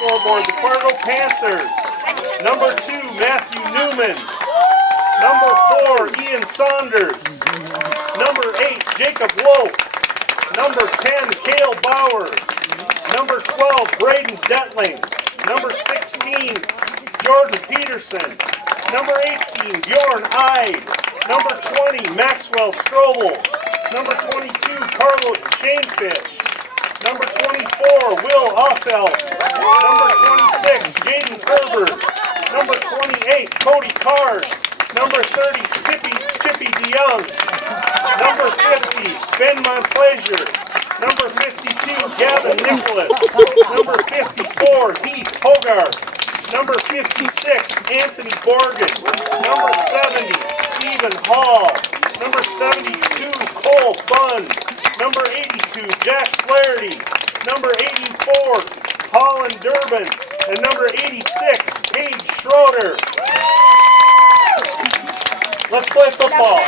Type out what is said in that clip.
scoreboard, the Fargo Panthers. Number 2, Matthew Newman. Number 4, Ian Saunders. Number 8, Jacob Lowe. Number 10, Cale Bauer. Number 12, Braden Detling. Number 16, Jordan Peterson. Number 18, Bjorn Ide. Number 20, Maxwell Strobel. Number 22, Carlos Shanefish. Number 24, Will Offeld. Number 26, Jaden Kerber. Number 28, Cody Card. Number 30, Chippy DeYoung. Number 50, Ben Montplaisir. Number 52, Gavin Nicholas. Number 54, Heath Hogarth. Number 56, Anthony Borgen. Number 70, Stephen Hall. Number 72, Cole Bunn. Number 82, Jack Flaherty. Number 84, Colin Durbin. And number 86, Paige Schroeder. Let's play football.